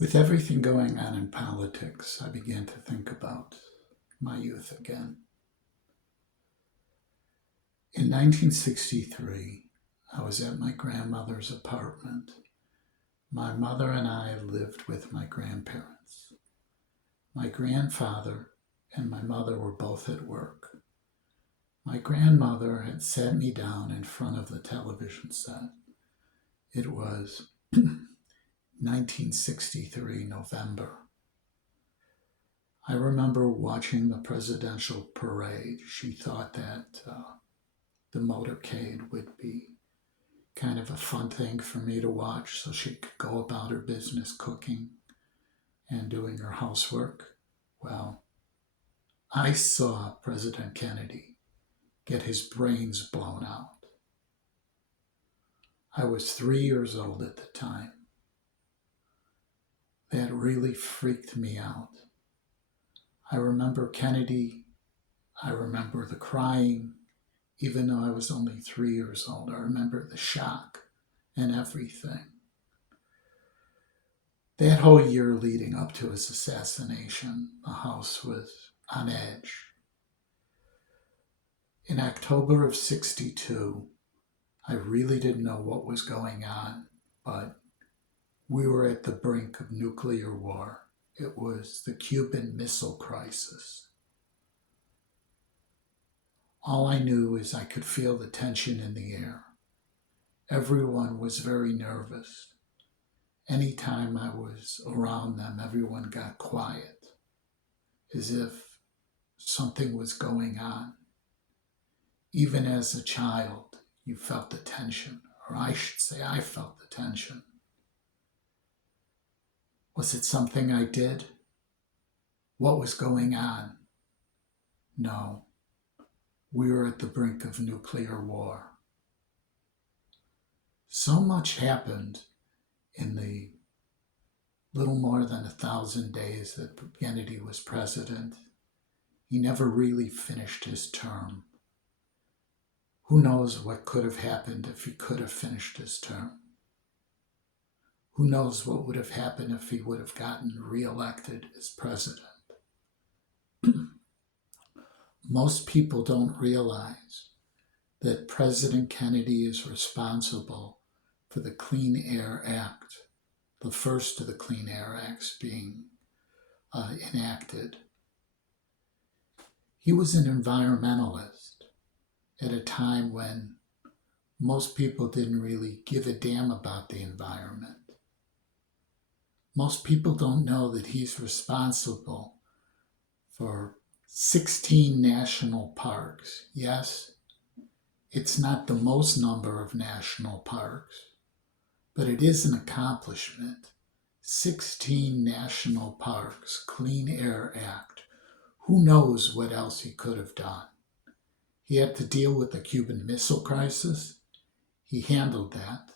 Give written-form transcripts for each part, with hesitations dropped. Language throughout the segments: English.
With everything going on in politics, I began to think about my youth again. In 1963, I was at my grandmother's apartment. My mother and I lived with my grandparents. My grandfather and my mother were both at work. My grandmother had sat me down in front of the television set. It was 1963, November. I remember watching the presidential parade. She thought that the motorcade would be kind of a fun thing for me to watch so she could go about her business cooking and doing her housework. Well, I saw President Kennedy get his brains blown out. I was 3 years old at the time. That really freaked me out. I remember Kennedy. I remember the crying, even though I was only 3 years old. I remember the shock and everything. That whole year leading up to his assassination, the house was on edge. In October of 62, I really didn't know what was going on, but we were at the brink of nuclear war. It was the Cuban Missile Crisis. All I knew is I could feel the tension in the air. Everyone was very nervous. Anytime I was around them, everyone got quiet, as if something was going on. Even as a child, you felt the tension, or I should say, I felt the tension. Was it something I did? What was going on? No, we were at the brink of nuclear war. So much happened in the little more than 1,000 days that Kennedy was president. He never really finished his term. Who knows what could have happened if he could have finished his term? Who knows what would have happened if he would have gotten reelected as president? Most people don't realize that President Kennedy is responsible for the Clean Air Act, the first of the Clean Air Acts being enacted. He was an environmentalist at a time when most people didn't really give a damn about the environment. Most people don't know that he's responsible for 16 national parks. Yes, it's not the most number of national parks, but it is an accomplishment. 16 national parks, Clean Air Act. Who knows what else he could have done? He had to deal with the Cuban Missile Crisis. He handled that.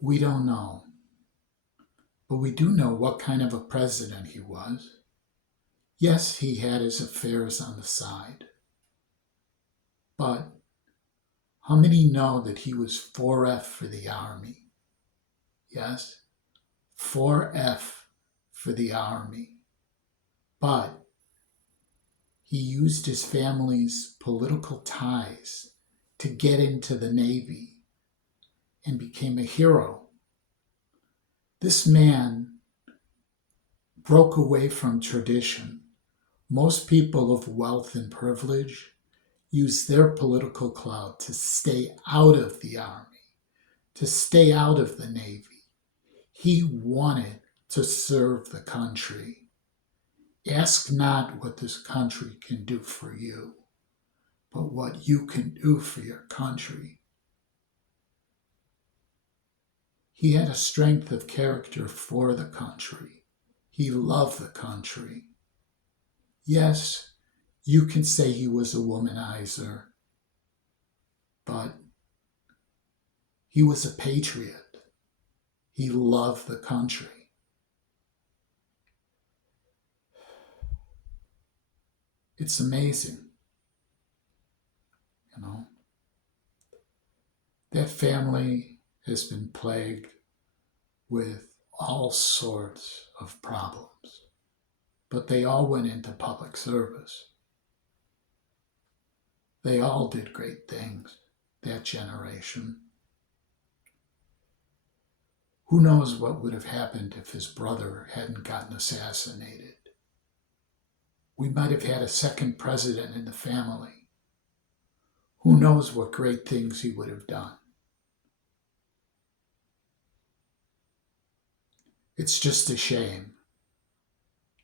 We don't know. But we do know what kind of a president he was. Yes, he had his affairs on the side. But how many know that he was 4F for the Army? Yes, 4F for the Army. But he used his family's political ties to get into the Navy and became a hero. This man broke away from tradition. Most people of wealth and privilege use their political clout to stay out of the Army, to stay out of the Navy. He wanted to serve the country. Ask not what this country can do for you, but what you can do for your country. He had a strength of character for the country. He loved the country. Yes, you can say he was a womanizer, but he was a patriot. He loved the country. It's amazing, you know. That family has been plagued with all sorts of problems, but they all went into public service. They all did great things, that generation. Who knows what would have happened if his brother hadn't gotten assassinated? We might have had a second president in the family. Who knows what great things he would have done? It's just a shame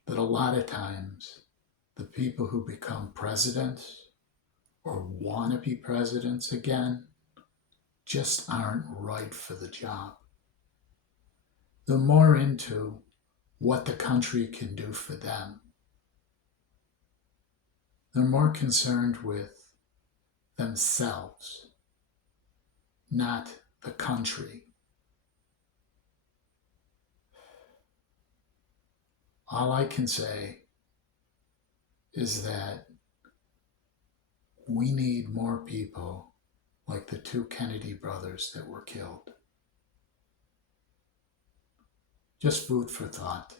that a lot of times the people who become presidents or want to be presidents again just aren't right for the job. They're more into what the country can do for them. They're more concerned with themselves, not the country. All I can say is that we need more people like the two Kennedy brothers that were killed. Just food for thought.